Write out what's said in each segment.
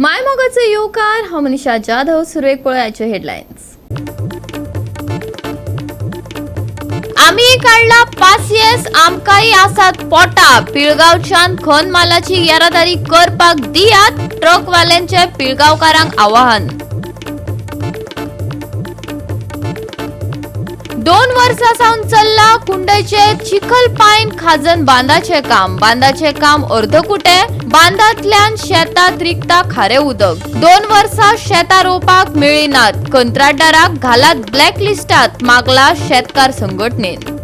मायमोगाचे येवकार हांव मनीषा जाधव. सुरवेक पळयाचे हेडलायन्स. आम्ही काढला पासियेस आमकाई आसात पोटा. पिळगांवच्यान खनमालाची येरादारी करपाक दियात. ट्रकवाल्यांचे पिळगांवकारांक आवाहन. 2 वर्सां सावन चल्ला कुंडयचे चिखलपायन खाजन बांदाचे काम अर्धकुटे. बांदांतल्यान शेतात रिकता खारे उदक. 2 वर्सां शेतां रोवपाक मेळिनात. कंत्राटदाराक घालात ब्लॅक लिस्टात, मागला शेतकार संघटनेन.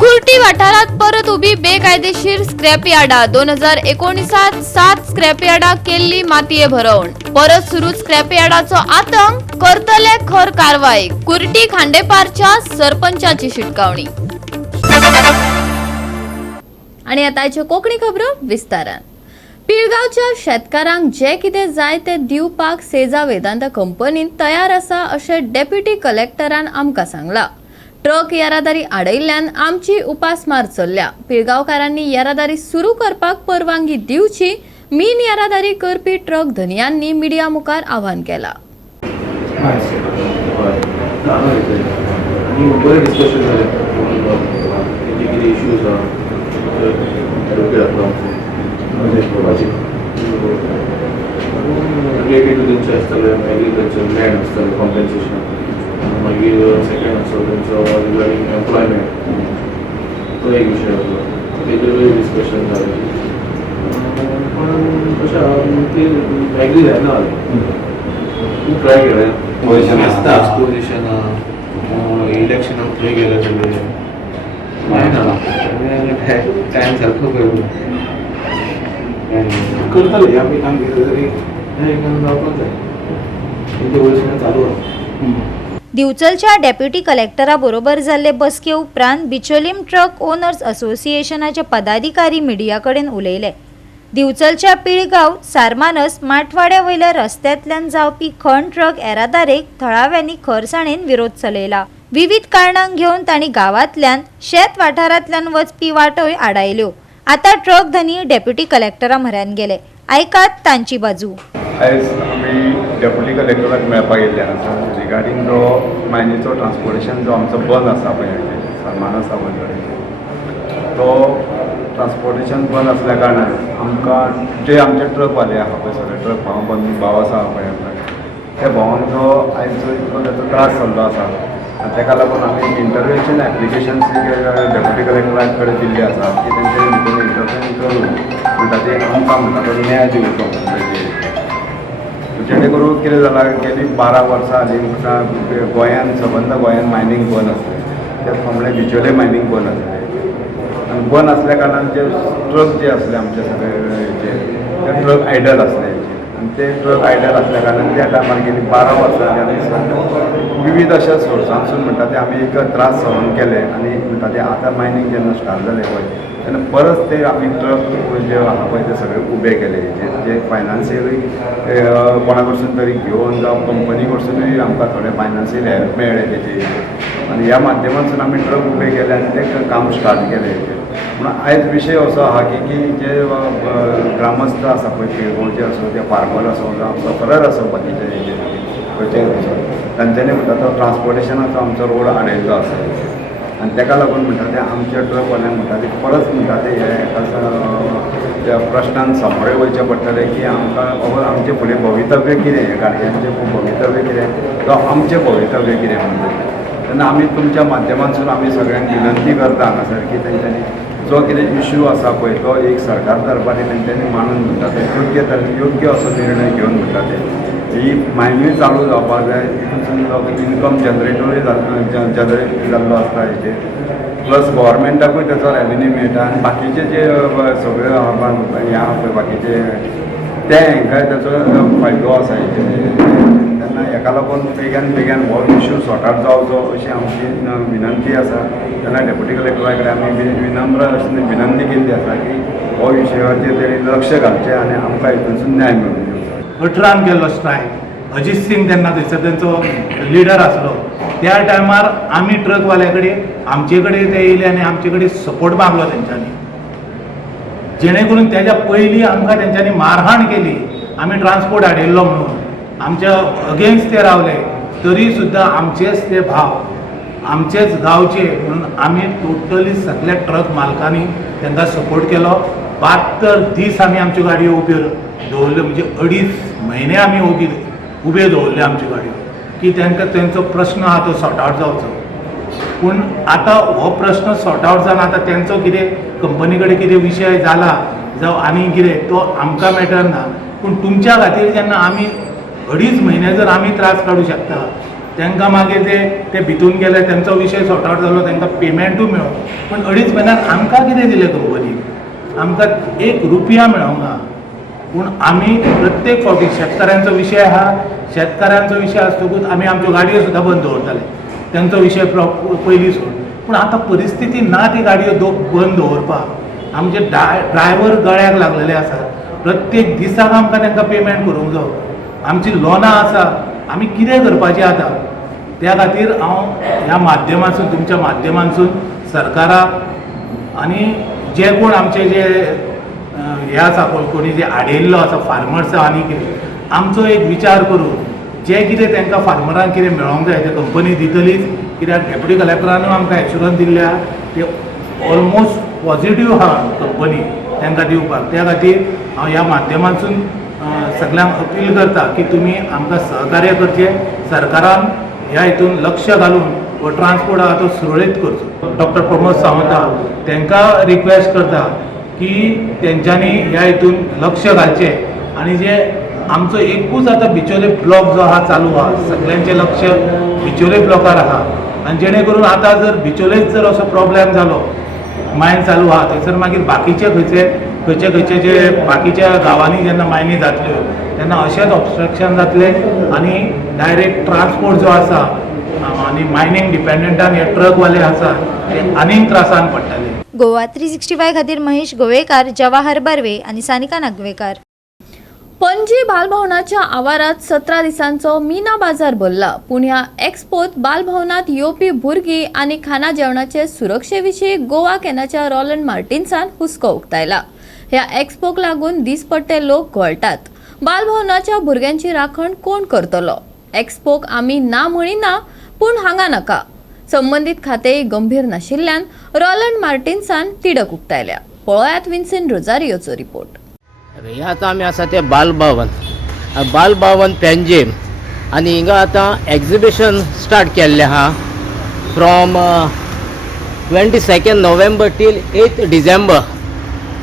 कुर्टी वाठारात परत उबी बेकायदेशीर स्क्रॅप यार्डां. 2019 7 स्क्रॅप यार्डां केल्ली मातये भरवण. परत सुरू स्क्रॅप यार्डाचो आतंक, करतले खर कारवाय. कुर्टी खांडेपारच्या सरपंचाची शिटकावणी. आणि आताच्यो कोंकणी खबरो विस्तारान. पिळगांवच्या शेतकारांक जे कितें जाय ते दिवपाक सेजा वेदांत कंपनीन तयार आसा अशें डेप्युटी कलेक्टरान आमकां सांगलां. ट्रक येरादारी आडयल्ल्यान आमची उपासमार चल्ल्या. पिळगांवकारांनी येरादारी सुरू करपाक परवानगी दिवची, मीन येरादारी करपी ट्रक धनियांनी मिडिया मुखार आव्हान केलां. मागीर सेकंड आसा तेंचो रिगार्डिंग एम्प्लॉयमेंट, तो एक विशय आसलो. तेजेरूय डिस्कशन जालें. पण तशें ती एग्री जायना जालें. खूब ट्राय केलें. पोजिशनां इलेक्शनाक थंय गेले सगळे जायना. टायम सारको करूं करतले आमी काम केलें तरी हें काम जावपाक जाय. तेंचे पोजिशनां चालू आसा. दिवचलच्या डेप्युटी कलेक्टरा बरोबर जाल्ले बसके उपरांत बिचोलीम ट्रक ओनर्स असोसिएशनाचे पदाधिकारी मिडिया कडेन उलयले. दिवचलच्या पिळगांव सारमानस माठवाड्या वयल्या रस्त्यांतल्यान जावपी खण ट्रक येरादारेक थळाव्यांनी खरसाणेन विरोध चलयला. विविध कारणांक घेवन तांणी गांवांतल्यान शेत वाठारांतल्यान वचपी वाटोय आडायल्यो. आता ट्रक धनी डेप्युटी कलेक्टरा म्हऱ्यान गेले. आयकात तांची बाजू. आयज आमी डेप्युटी कलेक्टराक मेळपाक गेल्ले आसा रिगार्डींग जो मायनीचो ट्रान्सपोर्टेशन जो आमचो बंद आसा पळय सारमानस सावंतवाडी, तो ट्रान्सपोर्टेशन बंद आसल्या कारणान आमकां जे आमचे ट्रकवाले आसा पळय सगळे ट्रक भाव आसा पळय त्या भावांचो आयज इतलो तेचो त्रास चल्लो आसा. ताका लागून आमी इंटरव्हेन्शन एप्लिकेशन्स डेप्युटी कलेक्टरा कडेन दिल्ली आसा की तेंचे भितर इंटरव्हेन करून म्हणटा ते आमकां म्हणटा तो न्याय दिवचो. जेणे करून कितें जालां गेली 12 वर्सां हालीं गोंयान सबंद गोंयान मायनींग बंद आसलें. त्या प्रमाणे बिचोले मायनींग बंद आसलें आनी बंद आसल्या कारणान जे ट्रक जे आसले आमचे सगळे हेचे ते ट्रक आयडल आसले आनी ते ट्रक आयडल आसल्या कारणान त्या टायमार गेली 12 वर्सां विविध अशा सोर्सांसून म्हणटा ते आमी एक त्रास सहन केले आनी म्हणटा ते आतां मायनींग जेन्ना स्टार्ट जालें पळय तेन्ना परत ते आमी ट्रक जे आसा पळय ते सगळे उबे केले. जे फायनान्शियली कोणा कडसून तरी घेवन जावं कंपनी कडसूनय आमकां थोडे फायनान्शियल हेल्प मेळ्ळे तेची आनी ह्या माध्यमांतसून आमी ट्रक उबे केले आनी ते काम स्टार्ट केले. पूण आयज विशय असो आसा की जे ग्रामस्थ आसा पळय पिळगांवचे आसूं ते फार्मर आसूं जावं सफरर आसूं बाकीचे खंयचे आसूं तांच्यांनी म्हणटा तो ट्रान्सपोर्टेशनाचो आमचो रोड आडयल्लो आसा आनी ताका लागून म्हणटा ते आमचे ट्रकवाल्यांक म्हणटा ते परत म्हणटा ते त्या प्रश्नांक सामोरे वयचे पडटले की आमकां आमचें फुडें भवितव्य कितें गाडयांचें भवितव्य कितें जावं आमचें भवितव्य कितें म्हणटा तेन्ना आमी तुमच्या माध्यमांतसून आमी सगळ्यांक विनंती करता हांगासर की तेंच्यांनी जो कितें इश्यू आसा पळय तो एक सरकार दरबारी तेंच्यांनी मांडून म्हणटा ते योग्य असो निर्णय घेवन म्हणटा ते ही मायनूय चालू जावपाक जाय. तितून इनकम जनरेटरूय जनरेट जाल्लो आसता हेचेर प्लस गव्हर्मेंटाकूय तेचो रेवेन्यू मेळटा आनी बाकीचे जे सगळे हें आसा पळय बाकीचे ते हांकांय तेचो फायदो आसा हेचेर. तेन्ना हेका लागून बेगीन हो इश्यू सॉर्ट आवट जावचो अशी आमची विनंती आसा. तेन्ना डेप्युटी कलेक्टरा कडेन आमी विनम्र अशी विनंती केल्ली आसा की हो विशयाचेर तेणी लक्ष घालचें आनी आमकां हितूनसून न्याय मेळूं. 18 केल्लो स्ट्रायक अजीत सिंग तेन्ना थंयसर तेंचो लिडर आसलो त्या टायमार आमी ट्रकवाल्या कडेन आमचे कडेन ते येयले आनी आमचे कडेन सपोर्ट मागलो तेंच्यांनी. जेणे करून त्याच्या पयलीं आमकां तेंच्यांनी मारहाण केली, आमी ट्रान्सपोर्ट हाडिल्लो म्हणून आमच्या अगेन्स्ट ते रावले, तरी सुद्दां आमचेच ते भाव, आमचेच गांवचे म्हणून आमी टोटली सगळ्या ट्रक मालकांनी तांकां सपोर्ट केलो. 72 दीस आमी आमच्यो गाडयो उब्यो दवरल्यो, म्हणजे 2.5 म्हयने आमी उबे दवरले आमच्यो गाडयो, की तांकां तेंचो प्रश्न आहा तो सॉर्ट आवट जावचो. पूण आतां हो प्रश्न सॉर्ट आवट जावन आतां तेंचो कितें कंपनी कडेन कितें विशय जाला जावं आनी कितें तो आमकां मॅटर ना. पूण तुमच्या खातीर जेन्ना आमी 2.5 म्हयने जर आमी त्रास काडूं शकता, तांकां मागीर ते भितून गेले, तेंचो विशय सॉर्ट आवट जालो, तांकां पेमेंटूय मेळ्ळो. पूण 2.5 म्हयन्यान आमकां कितें दिलें कंपनी? आमकां 1 रुपया मेळोंक ना. पूण आमी प्रत्येक फावटी शेतकाऱ्यांचो विशय आहा, शेतकाऱ्यांचो विशय आसतकूच आमी आमच्यो गाडयो सुद्दां बंद दवरताले, तेंचो विशय पयलीं सोड. पूण आतां परिस्थिती ना ती गाडयो बंद दवरपाक. आमचे ड्रायव्हर गळ्याक लागलेले आसा, प्रत्येक दिसाक आमकां तांकां पेमेंट करूंक जाय. आमची लोनां आसा, आमी कितें करपाचें आतां? त्या खातीर हांव ह्या माध्यमांतसून, तुमच्या माध्यमांतसून सरकाराक आनी जे कोण आमचे जे हे आसा पळय, कोणी जे आडयल्लो आसा फार्मर्स आनी कितें, आमचो एक विचार करून जे कितें तांकां फार्मरांक कितें मेळोंक जाय तें कंपनी दितलीच. कित्याक डेप्युटी कलेक्टरानूय आमकां एश्युरन्स दिल्ल्या, ते ऑलमोस्ट पॉझिटिव्ह आहा कंपनी तांकां दिवपाक. त्या खातीर हांव ह्या माध्यमांतसून सगळ्यांक अपील करता की तुमी आमकां सहकार्य करचें. सरकारान ह्या हितून लक्ष घालून हो ट्रान्सपोर्ट आहा तो सुरळीत करचो. डॉक्टर प्रमोद सावंत तांकां रिक्वेस्ट करता की तेंच्यांनी ह्या हितून लक्ष घालचें. आनी जे आमचो एकूच आतां बिचोले ब्लॉक जो आहा चालू आहा, सगळ्यांचें लक्ष बिचोले ब्लॉकार आहा. आनी जेणे करून आतां जर बिचोलेच जर असो प्रॉब्लेम जालो, मायन चालू आहा, थंयसर मागीर बाकीचे खंयचे जे बाकीच्या गांवांनी जेन्ना मायनी जातल्यो तेन्ना अशेंच ऑब्स्ट्रक्शन जातलें आनी डायरेक्ट ट्रान्सपोर्ट जो आसा आनी मायनींग डिपेंडंटान हे ट्रकवाले आसा ते आनीक त्रासान पडटले. गोवा 365 खातीर महेश गोवेकार, जवाहर बर्वे आणि सानिका नागवेकर. पणजी बालभवनाच्या आवारात 17 दिसांचो मिना बाजार भरला. पूण ह्या एक्सपोत बालभवनात येवपी भुरगीं आनी खाना जेवणाचे सुरक्षेविशीं गोवा कॅनाच्या रॉलंड मार्टिन्सान हुस्को उक्तायला. ह्या एक्सपोक लागून दिसपट्टे लोक घोळटात. बालभवनाच्या भुरग्यांची राखण कोण करतलो? एक्सपोक आमी ना म्हणिना, पूण हांगा नाका. संबंधीत खातेय गंभीर नाशिल्ल्यान रॉलंड मार्टिन्सान तिडक उक्तायल्या. पळयात विन्सेंट रोजारियोचो रिपोर्ट. हे आतां आमी आसा ते बालभवन पेंजीम आनी हिंगा आतां एक्झिबिशन स्टार्ट केल्लें आहा from 22 November till 8 December.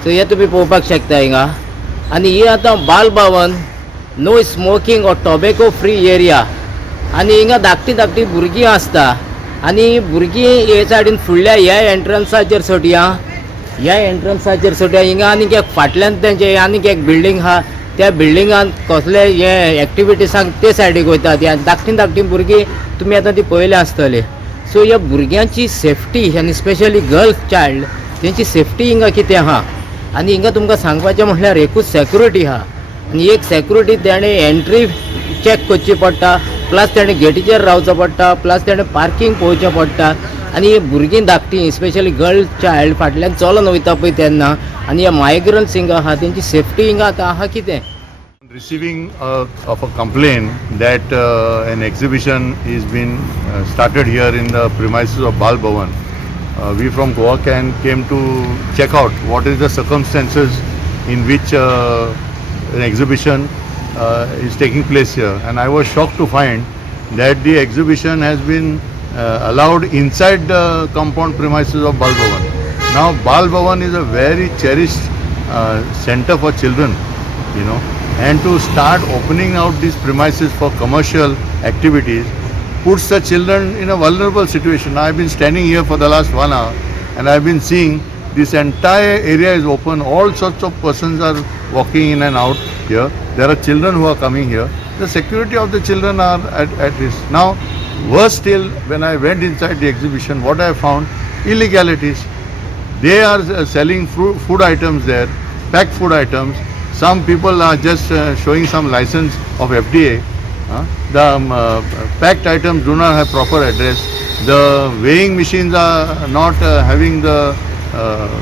So हे तुमी पळोवपाक शकता हिंगा. आनी ही आतां Bal Bhavan no smoking or tobacco free area. आनी हिंगा धाकटी भुरगीं आसता आनी भुरगीं हे सायडीन फुडल्या ह्या एंट्रन्साचेर सोटया, हिंगा आनीक एक फाटल्यान तेंचे आनीक एक बिल्डींग आहा, त्या बिल्डिंगान कसले हे एक्टिविटीसांक ते सायडीक वयतात. धाकटी भुरगीं तुमी आतां ती पळयले आसतले. सो ह्या भुरग्यांची सेफ्टी आनी स्पेशली गर्ल्स चायल्ड तेंची सेफ्टी हिंगा कितें आहा. आनी हिंगा तुमकां सांगपाचें म्हटल्यार एकूच सेक्युरिटी आहा. आनी एक सेक्युरिटी तेणें एंट्री चॅक करची पडटा, प्लस तेणें गेटीचेर रावचो पडटा, प्लस तेणें पार्किंग पळोवचें पडटा. आनी ही भुरगीं धाकटीं स्पेशली गर्ल्स चायल्ड फाटल्यान चलून वयता पळय तेन्ना आनी हे मायग्रंट्स हिंगा आहा तेंची सेफ्टी हिंगा आतां आहा कितें? Receiving of a complaint that an exhibition is been started here in the premises of Bal Bhavan, we from Goa came to check out what is the circumstances in which an exhibition is taking place here, and I was shocked to find that the exhibition has been allowed inside the compound premises of Bal Bhavan. Now Bal Bhavan is a very cherished center for children, you know, and to start opening out these premises for commercial activities puts the children in a vulnerable situation. Now, I've been standing here for the last 1 hour and I've been seeing this entire area is open, all sorts of persons are walking in and out here. There are children who are coming here. The security of the children are at risk. Now, worse still, when I went inside the exhibition, what I found, illegalities. They are selling food items there, packed food items. Some people are just showing some license of FDA. The packed items do not have proper address. The weighing machines are not having the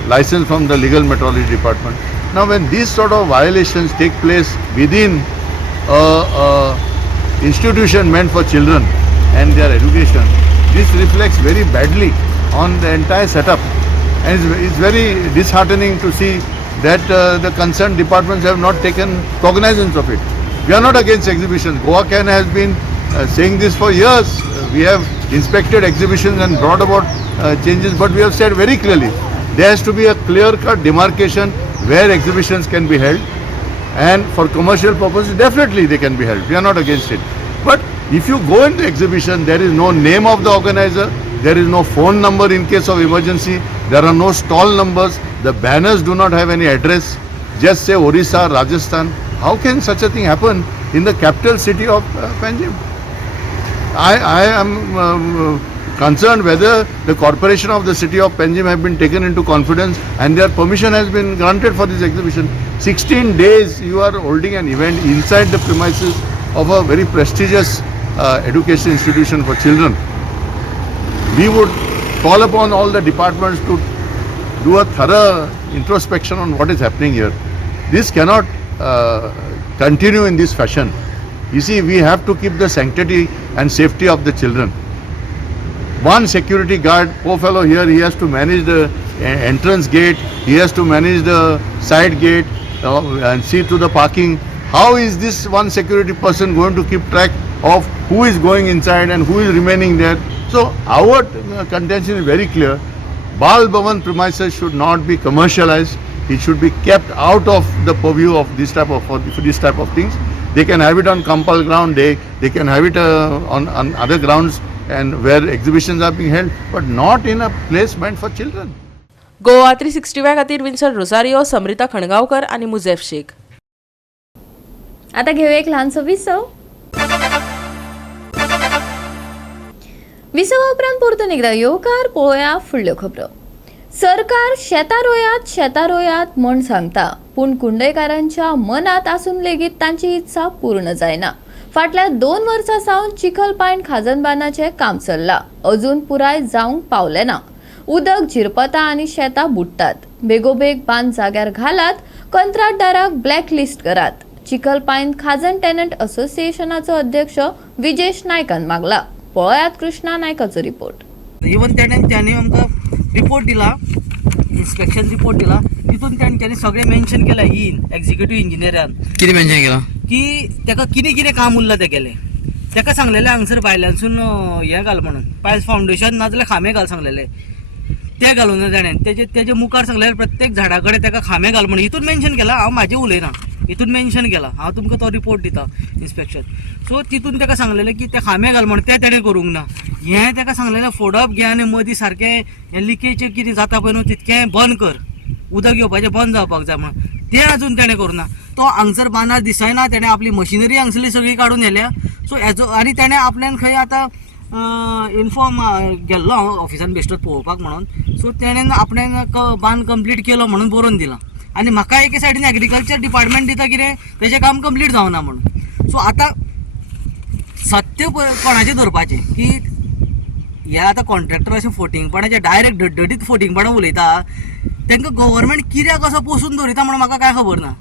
license from the legal metrology department. Now when these sort of violations take place within a institution meant for children and their education, this reflects very badly on the entire setup, and it's very disheartening to see that the concerned departments have not taken cognizance of it. We are not against exhibitions. Goa Can has been saying this for years. We have inspected exhibitions and brought about changes, but we have said very clearly there has to be a clear-cut demarcation where exhibitions can be held, and for commercial purposes definitely they can be held. We are not against it. But if you go into exhibition, there is no name of the organizer, there is no phone number in case of emergency, there are no stall numbers, the banners do not have any address, just say Orissa, Rajasthan. How can such a thing happen in the capital city of Panjim? I am concerned whether the corporation of the city of Panjim have been taken into confidence and their permission has been granted for this exhibition. 16 days you are holding an event inside the premises of a very prestigious education institution for children. We would call upon all the departments to do a thorough introspection on what is happening here. This cannot continue in this fashion. You see, we have to keep the sanctity and safety of the children. One security guard, poor fellow here, he has to manage the entrance gate, he has to manage the side gate and see to the parking. How is this one security person going to keep track of who is going inside and who is remaining there? So our contention is very clear. Bal Bhavan premises should not be commercialized. It should be kept out of the purview of this type of things. They can have it on Kampal ground, they can have it on other grounds and where exhibitions are being held, but not in a place meant for children. Goa 365 खातीर Vinson Rosario, Samrita खणगावकर आणि मुझेफ शेख. आता घेऊया एक लहानसं विसव. विसवा उपरांत परतून एकदा येवकार पळोवया फुडल्यो खबरो. सरकार शेतां रोयात म्हण सांगता, पूण कुंडयकारांच्या मनात आसून लेगीत तांची इत्सा पूर्ण जायना. फाटल्या 2 वर्सां सावन चिखल पायण खाजन बांदाचें काम चल्लां, अजून पुराय जावंक पावलें ना. उदक झिरपता आनी शेतां बुडटात. बेगोबेग बांद जाग्यार घालात, कंत्राटदाराक ब्लॅक लिस्ट करात. चिखल पायण खाजन टेनंट असोसिएशनाचो अध्यक्ष विजेश नायकान मागला. पळयात कृष्णा नायकाचो रिपोर्ट. इवन त्यांनी आमकां रिपोर्ट दिला, इन्स्पेक्शन रिपोर्ट दिला, तितून त्यांनी सगळें मेन्शन केलां. एक्झिक्युटिव्ह इंजिनियरान कितें मेन्शन केलां की ताका कितें काम उरलां तें केलें. ताका सांगलेलें हांगसर भायल्यानसून हें घाल म्हणून, पायल्स फावंडेशन नाजाल्यार खांबे घाल सांगलेले. ते घालून ना ताणें तेजे मुखार सांगलेलें प्रत्येक झाडा कडेन ताका खांबे घाल म्हणून. हितून मेन्शन केलां, हांव म्हाजें उलयना, हितून मेन्शन केलां. हांव तुमकां तो रिपोर्ट दिता इन्स्पेक्शन. सो तितून ताका सांगलेलें की ते खांबे घाल म्हणून ते ताणें करूंक ना. हें ताका सांगलेलें फोडप घे आनी मदीं सारकें हें लिकेज कितें जाता पळय न्हू तितकें बंद कर, उदक येवपाचें बंद जावपाक जाय म्हणून. तें आजून ताणें करूं ना. तो हांगसर बांदार दिसयना, ताणें आपली मशिनरी हांगसरली सगळी काडून व्हेल्या. सो हेजो आनी ताणें आपल्यान खंय आतां इन्फॉर्म गेल्लो हांव ऑफिसान बेश्टोच पळोवपाक म्हणून. सो ताणें आपणें बांद कंप्लीट केलो म्हणून बरोवन दिलां. आनी म्हाका एके सायडीन एग्रीकल्चर डिपार्टमेंट दिता कितें तेजें काम कंप्लीट जावना म्हणून. सो आतां सत्य कोणाचें धरपाचें की हे आतां कॉन्ट्रॅक्टर अशें फोटिंगपणाचें डायरेक्ट धडधडीत फोटिंगपणां उलयता, तांकां गव्हर्मेंट कित्याक असो पोसून दवरिता म्हणून म्हाका कांय खबर ना.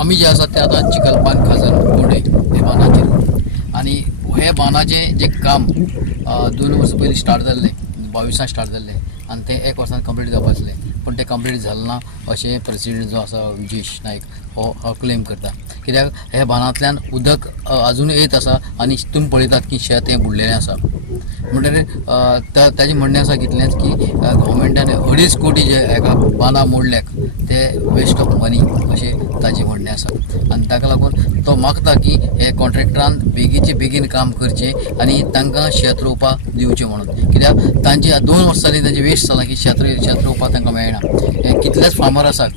आमी जे आसा ते आतां चिखलपान खाजन बोर्डे हे बांदाचेर, आनी हे बांदाचें जें काम 2 वर्सां पयलीं स्टार्ट जाल्लें, 22 स्टार्ट जाल्लें आनी तें 1 वर्सान कंप्लीट जावपा आसलें, पूण तें कंप्लीट जालें ना अशें प्रेसिडेंट जो आसा विजेश नायक हो क्लेम करता. कित्याक हे बांदांतल्यान उदक अजून येत आसा आनी तुमी पळयतात की शेत हें बुडलेलें आसा. म्हणटकीर ताजें म्हणणें आसा कितलेंच की गव्हर्मेंटान 2.5 कोटी जे हेका बांदा मोडल्याक ते वेस्ट ऑफ मनी अशें ताजें म्हणणें आसा. आनी ताका लागून तो मागता की हे कॉन्ट्रॅक्टरान बेगीन काम करचें आनी तांकां शेत रोवपाक दिवचें म्हणून. कित्याक तांचे 2 वर्सां जालीं तांचें वेस्ट जालां की शेत रोवपाक तांकां मेळना. हे कितलेच फार्मर आसात,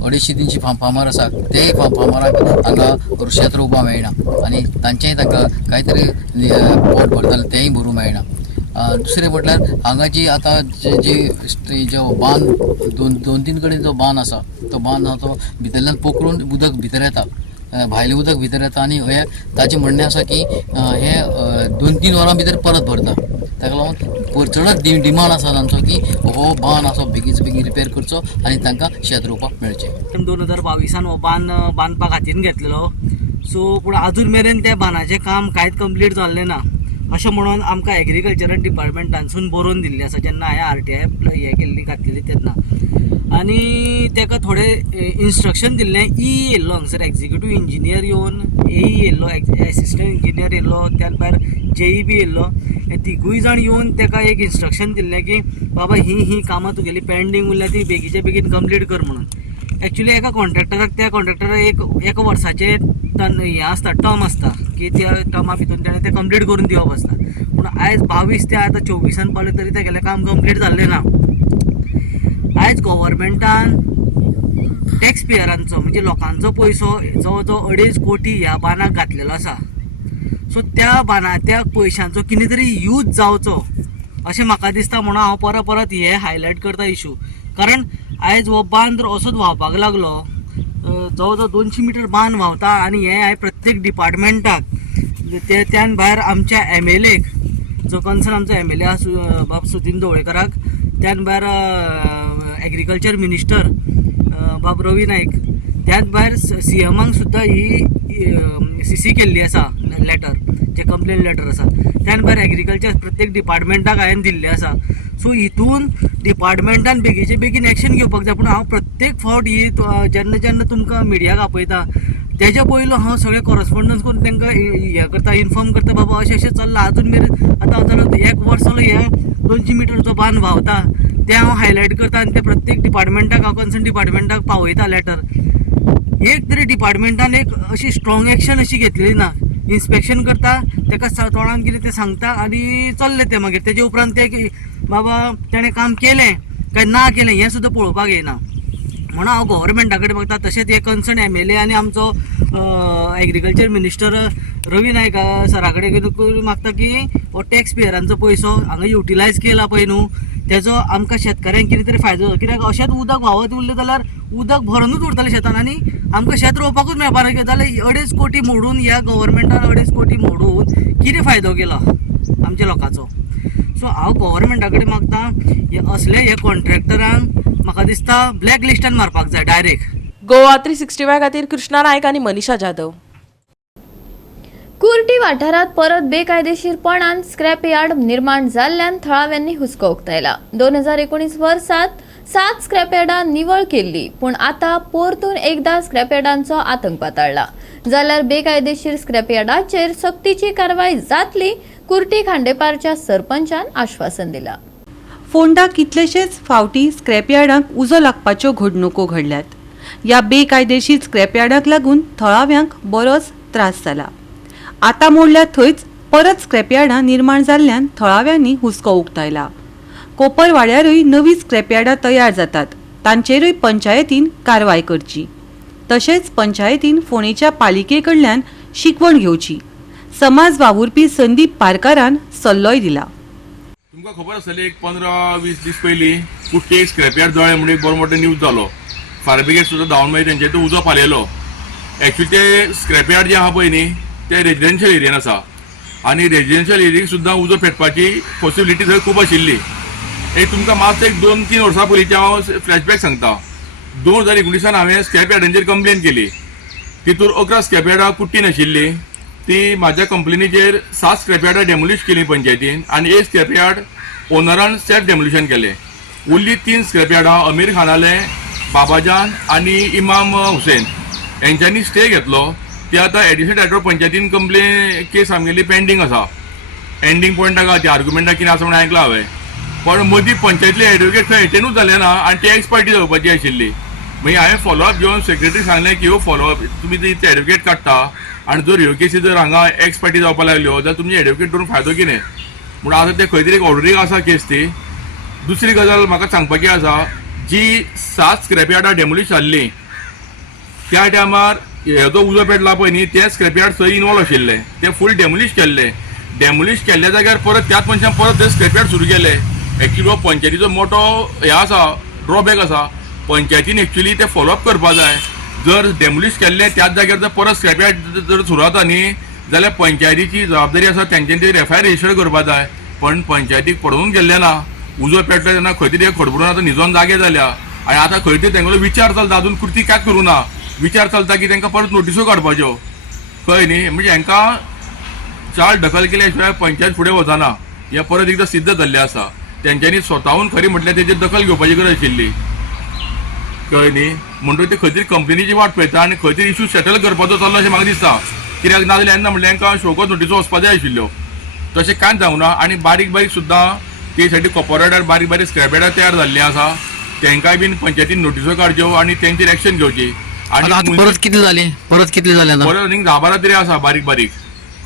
250-300 फार्मर आसात, तेय फार्मराक हांगा शेत रोवपाक मेळना आनी तांचेंय तांकां कांय तरी पोट भरतालें तेंय भरूंक मेळना. दुसरें म्हटल्यार हांगाची आतां जो बांद दोन तीन कडेन जो बांद आसा तो बांद आसा तो भितरल्यान पोखरून उदक भितर येता, भायलें उदक भितर येता आनी हे ताचें म्हणणें आसा की हे 2-3 वरां भितर परत भरता. ताका लागून चडच डिमांड आसा तांचो की हो बांद आसो बेगीन रिपेर करचो आनी तांकां शेत रोवपाक मेळचें. 2022 हो बांदपाक हातीन घेतलेलो. सो पूण अजून मेरेन त्या बांदाचें काम कांयच कंप्लीट जाल्लें ना अशें म्हणून आमकां एग्रीकल्चरल डिपार्टमेंटानसून बरोवन दिल्लें आसा जेन्ना हांवें RTI हे केल्ली घातलेली तेन्ना. आनी ताका थोडें इन्स्ट्रक्शन दिल्लें. येयल्लो हांगसर एग्जिक्युटीव इंजिनियर येवन येयल्लो, एसिस्टंट इंजिनियर येयल्लो, त्या भायर JE बी येयल्लो. हे तिगूय जाण येवन ताका एक इन्स्ट्रक्शन दिल्लें की बाबा ही कामां तुगेली पेंडींग उरल्या ती बेगीन कंप्लीट कर म्हणून. एक्चुली एका कॉन्ट्रॅक्टराक एका वर्साचे हें आसता, टर्म आसता की त्या टर्मा भितर तेणें तें कंप्लीट करून दिवप आसता. पूण आयज 22 ते आतां 24 पावलें तरी तेगेलें काम कंप्लीट जाल्लें ना. आयज गव्हर्मेंटान टॅक्स पेयरांचो म्हणजे लोकांचो पयसो जवळ जवळ 2.5 कोटी ह्या बांदाक घातलेलो आसा. सो त्या पयशांचो कितें तरी यूज जावचो अशें म्हाका दिसता म्हणून हांव परत हे हायलायट करता इशू. कारण आयज हो बांद असोच व्हांवपाक लागलो. जवळ जवळ 200 मिटर बांद व्हांवता आनी हे हांवें प्रत्येक डिपार्टमेंटाक त्यान भायर आमच्या MLAक जो कन्सर्न आमचो MLA आसा बाब सुदीन ढवळेकराक, त्यान भायर एग्रीकल्चर मिनिस्टर बाब रवी नायक, त्याच भायर CMाक सुद्दां ही CC केल्ली आसा लेटर, जे कंप्लेन लेटर आसा. त्यान भायर एग्रीकल्चर प्रत्येक डिपार्टमेंटाक हांवें दिल्लें आसा. सो हितून डिपार्टमेंटान बेगीन एक्शन घेवपाक जाय. पूण हांव प्रत्येक फावट ही जेन्ना तुमकां मिडियाक आपयता तेज्या पयलो हांव सगळें कॉरस्पॉन्डन्स करून तांकां हें करता, इन्फॉर्म करता बाबा अशें चल्लां. अजून मेरेन आतां चलो 1 वर्स जालो हे 200 मिटर जो बांद व्हांवता तें हांव हायलायट करता आनी ते प्रत्येक डिपार्टमेंटाक हांव कन्सर्न डिपार्टमेंटाक पावयता लेटर. एक तरी डिपार्टमेंटान एक अशी स्ट्रॉंग एक्शन अशी घेतलेली ना. इन्स्पेक्शन करता, ताका तोंडान कितें तें सांगता आनी चल्लें तें मागीर. तेजे उपरांत तें बाबा तेणें काम केलें काय ना केलें हें सुद्दां पळोवपाक येना. म्हणून हांव गव्हर्मेंटा कडेन मागता, तशेंच हे कन्सर्न MLA आनी आमचो एग्रीकल्चर मिनिस्टर रवी नायक सरा कडेन मागता की हो टॅक्स पेयरांचो पयसो हांगा युटिलायज केला पळय न्हू, तेजो आमकां शेतकऱ्यांक कितें तरी फायदो जाता. कित्याक अशेंच उदक व्हांवत उरलें जाल्यार उदक भरूनच उरतलें शेतान आनी आमकां शेत रोवपाकूच मेळपा ना. जाल्यार 2.5 कोटी मोडून ह्या गव्हर्मेंटान 2.5 कोटी मोडून कितें फायदो केलो आमच्या लोकांचो. सो हांव गव्हर्मेंटा कडेन मागता हे कॉन्ट्रॅक्टरांक म्हाका दिसता ब्लॅक लिस्टान मारपाक जाय डायरेक्ट. गोवा 365 खातीर कृष्णा नायक आनी मनीषा जाधव. कुर्टी वाठारात परत बेकायदेशीरपणान स्क्रॅप यार्ड निर्माण जाल्ल्यान थळाव्यांनी हुस्को उक्तायला. 2019 वर्सात 7 स्क्रॅप यार्डां निवळ केल्ली, पूण आतां परतून एकदा स्क्रॅप यार्डांचो आतंक पातळ्ळा. जाल्यार बेकायदेशीर स्क्रॅप यार्डाचेर सक्तीची कारवाय जातली, कुर्टी खांडेपारच्या सरपंचान आश्वासन दिलां. फोंडा कितलेशेच फावटी स्क्रॅपयार्डांक उजो लागपाच्यो घडणुको घडल्यात. ह्या बेकायदेशीर स्क्रॅपयार्डाक लागून थळाव्यांक बरोच त्रास जाला. आतां मोडल्या थंयच परत स्क्रॅपयार्डां निर्माण जाल्ल्यान थळाव्यांनी हुस्को उक्तायला. कोपरवाड्यारूय नवी स्क्रॅपयार्डां तयार जातात, तांचेरूय पंचायतीन कारवाय करची. तशेंच पंचायतीन फोंडेच्या पालिके कडल्यान शिकवण घेवची. समाज वावुरपी संदीप पारकारान सल्लोय दिला. तुमकां खबर आसतली एक 15-20 दीस पयलीं कुट्टी एक स्क्रॅपयार्ड जळ्ळें म्हणून एक बरो मोठो न्यूज जालो. फायर ब्रिगेड सुद्दां धांवन मागीर तेंचे तो उजो पालयलो. एक्चुली ते स्क्रॅपयार्ड जे आहा पळय न्ही ते रेजिडेन्शियल एरियेन आसा आनी रेजिडेन्शियल एरियेक सुद्दां उजो पेटपाची पॉसिबिलिटी थंय खूब आशिल्ली. एक तुमकां मातसो एक 2-3 वर्सां पयलींचे हांव फ्लॅशबॅक सांगता. 2019 हांवें स्क्रॅपयार्डांचेर कंप्लेन केली. तितूर 11 स्क्रॅपयार्डां कुट्टी नाशिल्ली. ती म्हाज्या कंप्लेनीचेर 7 स्क्रॅपयार्डां डेमोलिश केली पंचायतीन आनी एक स्क्रॅपयार्ड ओनरान सेल्फ डेमोलिशन केलें. उरली 3 स्क्रॅपयार्डां अमीर खानाले, बाबाजान आनी इमाम हुसेन हेंच्यांनी स्टे घेतलो. ती आतां एडिशनल डायरेक्टर पंचायतीन कंप्लेन केस आमगेली पेंडींग आसा. एंडींग पॉयंटाक आहा ती आर्ग्युमेंटाक कितें आसा म्हणून आयकलां हांवें. पण मदीं पंचायतले एडवोकेट थंय एटेनूच जालें ना आनी ती एक्स पार्टी जावपाची आशिल्ली. मागीर हांवें फॉलोअप घेवन सेक्रेटरी सांगलें की हो फॉलोअप तुमी ते एडवोकेट काडटा आनी जर ह्यो केसी जर हांगा एक्स पार्टी जावपाक लागल्यो जाल्यार तुमचे एडवोकेट करून फायदो कितें म्हणून आतां ते खंय तरी एक ऑर्डरीक आसा केस ती. दुसरी गजाल म्हाका सांगपाची आसा, जी 7 स्क्रॅपयार्डां डेमोलिश जाल्ली त्या टायमार जो उजो पेटला पळय न्ही ते स्क्रॅपयार्ड थंय इनवॉल्व आशिल्ले, ते फूल डेमोलिश केल्ले. डेमोलिश केल्ल्या जाग्यार परत त्याच मनशान परत ते स्क्रॅपयार्ड सुरू केले. एक्चुअली हो पंचायतीचो मोठो हे आसा, ड्रॉबॅक आसा. पंचायतीन एक्चुअली ते फॉलोअप करपा जाय. जर डेमोलिश केल्ले त्याच जाग्यार जर परत स्क्रॅपयार्ड जर सुरू जाता न्ही जाल्यार पंचायतीची जबाबदारी आसा, तेंच्यांनी ते एफआयआर रजिस्टर करपा जाय. पण पंचायतीक पडून गेल्ले ना. उजो पेटलो तेन्ना खंय तरी खडबडून आतां न्हिजोन जागे जाल्या आनी आतां खंय तरी तेंगेलो विचार चलता. अजून कृती कांयच करूं ना. विचार चलता की तांकां परत नोटिसो काडपाच्यो कळ्ळें न्ही. म्हणजे हांकां चाल दखल केल्या शिवाय पंचायत फुडें वचना हें परत एकदां सिद्ध जाल्लें आसा. तेंच्यांनी स्वताहून खरी म्हटल्यार तेजेर दखल घेवपाची गरज आशिल्ली कळ्ळें न्ही. म्हणटूच ते खंय तरी कंपनीची वाट पळयता आनी खंय तरी इश्यू सेटल करपाचो चल्लो अशें म्हाका दिसता. कित्याक नाजाल्यार येन्ना म्हणल्यार हांकां शोकत नोटिसो वचपा जाय आशिल्ल्यो. तशें कांयच जावं ना. आनी बारीक बारीक सुद्दां ते सायडी कॉर्पोरेटार बारीक बारीक स्क्रॅपयार्डां तयार जाल्लीं आसा. तेंकाय बीन पंचायतीन नोटिसो काडच्यो आनी तेंचेर एक्शन घेवची. आनी परत कितले जाले परत आनीक 10-12 तरी आसा बारीक बारीक.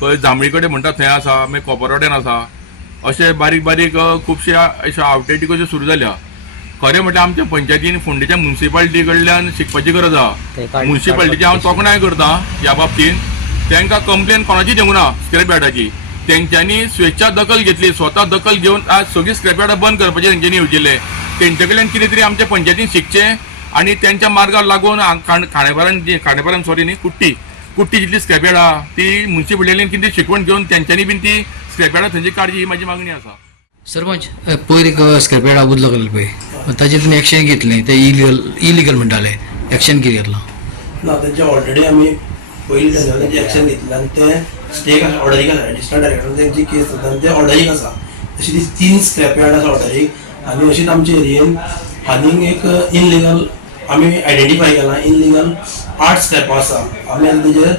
खंय जांबळी कडेन म्हणटा थंय आसा, मागीर कॉर्पोरेटान आसा. अशे बारीक बारीक खुबशे अशे आवटेटी कश्यो सुरू जाल्या. खरें म्हटल्यार आमच्या पंचायतीन फोंडेच्या म्युन्सिपालिटी कडल्यान शिकपाची गरज आहा. म्युन्सिपालिटीची हांव तोखणाय करता ह्या बाबतींत. तांकां कंप्लेन कोणाची दिवंक ना स्क्रॅपयार्डाची. तेंच्यांनी स्वेच्छा दखल घेतली, स्वता दखल घेवन आज सगळी स्क्रॅपयार्डां बंद करपाचें तेंच्यांनी येवजिल्लें. तेंचे कडल्यान कितें तरी आमच्या पंचायतीन शिकचें आनी तेंच्या मार्गार लागून खांडेपारान सॉरी न्ही कुट्टी जितली स्क्रॅपयार्ड आहा ती म्युन्सिपालिटीन कितें शिकवण घेवन तेंच्यांनी बीन ती स्क्रॅपयार्डां थंयची काडची ही म्हाजी मागणी आसा. सरपंच पयर स्क्रॅपयार्डा उदक लागलें पळय ताचेर तुमी एक्शन घेतलें ते इलिगल म्हणटाले. एक्शन कितें घेतलां? ना तेंचे ऑलरेडी आमी पयलीं तेंचे एक्शन घेतलें आनी ते स्टेक ऑर्डरीक आसा. एडिशनल डायरेक्टर तेंची केस जाता आनी ते ऑर्डरीक आसा. अशी ती 3 स्क्रॅपयार्ड आसा ऑर्डरीक. आनी अशीच आमच्या एरियेन आनीक एक इनलिगल आमी आयडेंटिफाय केला. इनलिगल 8 स्क्रॅपां आसा. आमी आतां तेजेर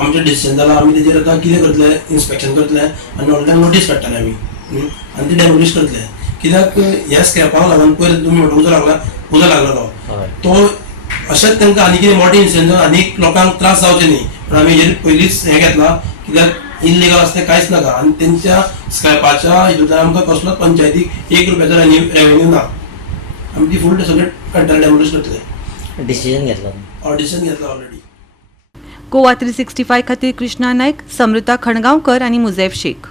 आमचें डिसिजन जालां. आमी तेजेर आतां कितें करतले, इन्स्पेक्शन करतले आनी ऑलरेडी नोटीस काडटले आमी आनी ती डेमोलिश करतले. कित्याक ह्या स्क्रॅपाक लागून पयर तुमी म्हणटा उजो लागलेलो तो अशेंच तांकां आनी कितें मोठे इन्सिडंट आनीक लोकांक त्रास जावचे न्ही. पण आमी हेजेर पयलींच हें घेतलां कित्याक इनलिगल आसा तें कांयच नाका आनी तेंच्या स्क्रॅपाच्या हितूंतल्यान आमकां कसलोच पंचायतीक 1 रुपयाचो रेवेन्यू ना. आमी ती फूल सगळे कंटेनर डेमोलिश करतले. डिसिजन घेतला ऑलरेडी. गोवा 365 खातीर कृष्णा नायक, समृता खणगांवकर आनी मुझैफ शेख.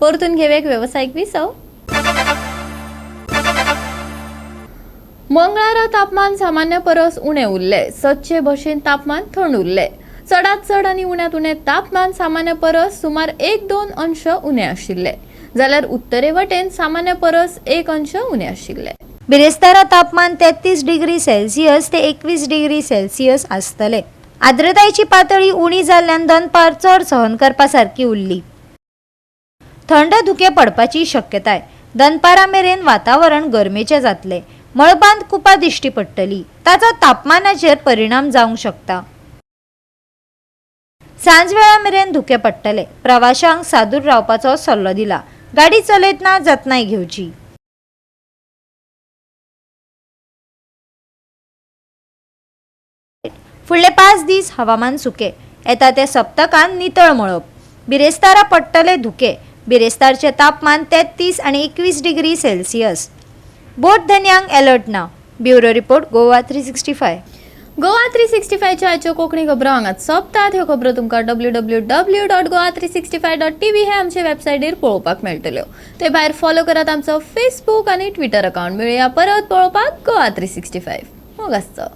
परतून घेवे एक वेवसायीक विसव. मंगळारा तापमान सामान्य परस उणें उरले. सदचे भशेन तापमान थंड उरले. चडांत चड आनी उण्यांत उणें तापमान सामान्य परस सुमार 1-2 अंश उणें आशिल्ले जाल्यार उत्तरे वटेन सामान्य परस 1 अंश उणें आशिल्ले. बिरेस्तारा तापमान 33 डिग्री सेल्सियस ते 21 डिग्री सेल्सियस आसतले. आर्द्रतायेची पातळी उणी जाल्ल्यान दनपार चड सहन करपा सारकी उरली. थंड धुके पडपाची शक्यताय. दनपारा मेरेन वातावरण गरमेचें जातले. मळबांत कुपा दिश्टी पडटली. ताचो तापमानाचेर परिणाम जावंक शकता. सांजवेळा मेरेन धुके पडटले. प्रवाशांक सादूर रावपाचो सल्लो दिला. गाडी चलयतना जतनाय घेवची. फुडले 5 दीस हवामान सुके. येता ते सप्तकान नितळ मळब. बिरेस्तारा पडटले धुके. बिरेस्तारचे तापमान 33 आनी 21 डिग्री सेल्सियस. बोट धन्यांक अलर्ट ना. Bureau report Goa 365. गोवा 365च्या आयच्यो कोंकणी खबरो हांगाच सोंपतात. ह्यो खबरो तुमकां www.goa365.tv हे आमचे वेबसायटीर पळोवपाक मेळटल्यो. ते भायर फॉलो करात आमचो फेसबूक आनी ट्विटर अकाउंट. मेळुया परत पळोवपाक गोवा 365. मोग आसचो.